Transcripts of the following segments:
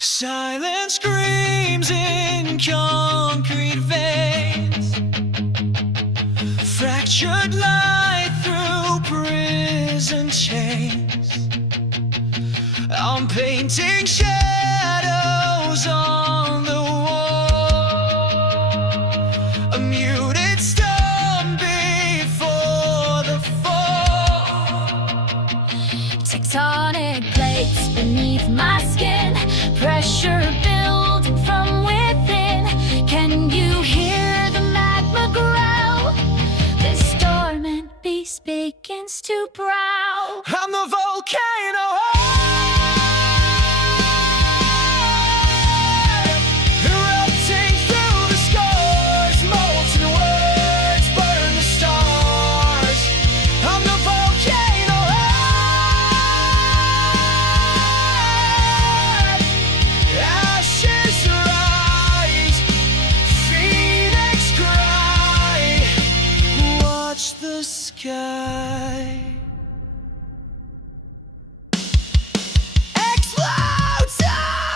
Silent screams in concrete veins, fractured light through prison chains. I'm painting shadows on the wall, a muted storm before the fall. Tectonic plates beneath my skin, pressure building from within. Can you hear the magma growl? This dormant beast begins to prowl. I'm the volcano erupting through the scars. Molten words burn the stars. I'm the volcano ashes rise, phoenix cry. Watch the sky explode tonight.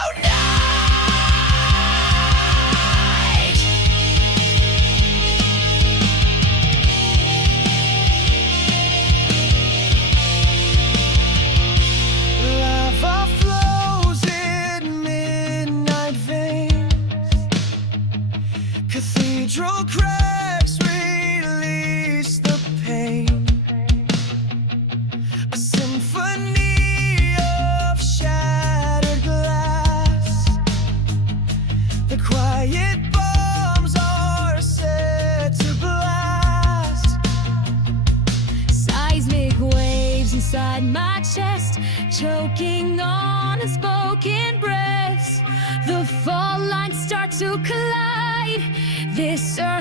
Lava flows in midnight veins, cathedral cracks release the pain. A symphony of shattered glass. The quiet bombs are set to blast. Seismic waves inside my chest, choking on unspoken breaths. The fault lines start to collide. This earth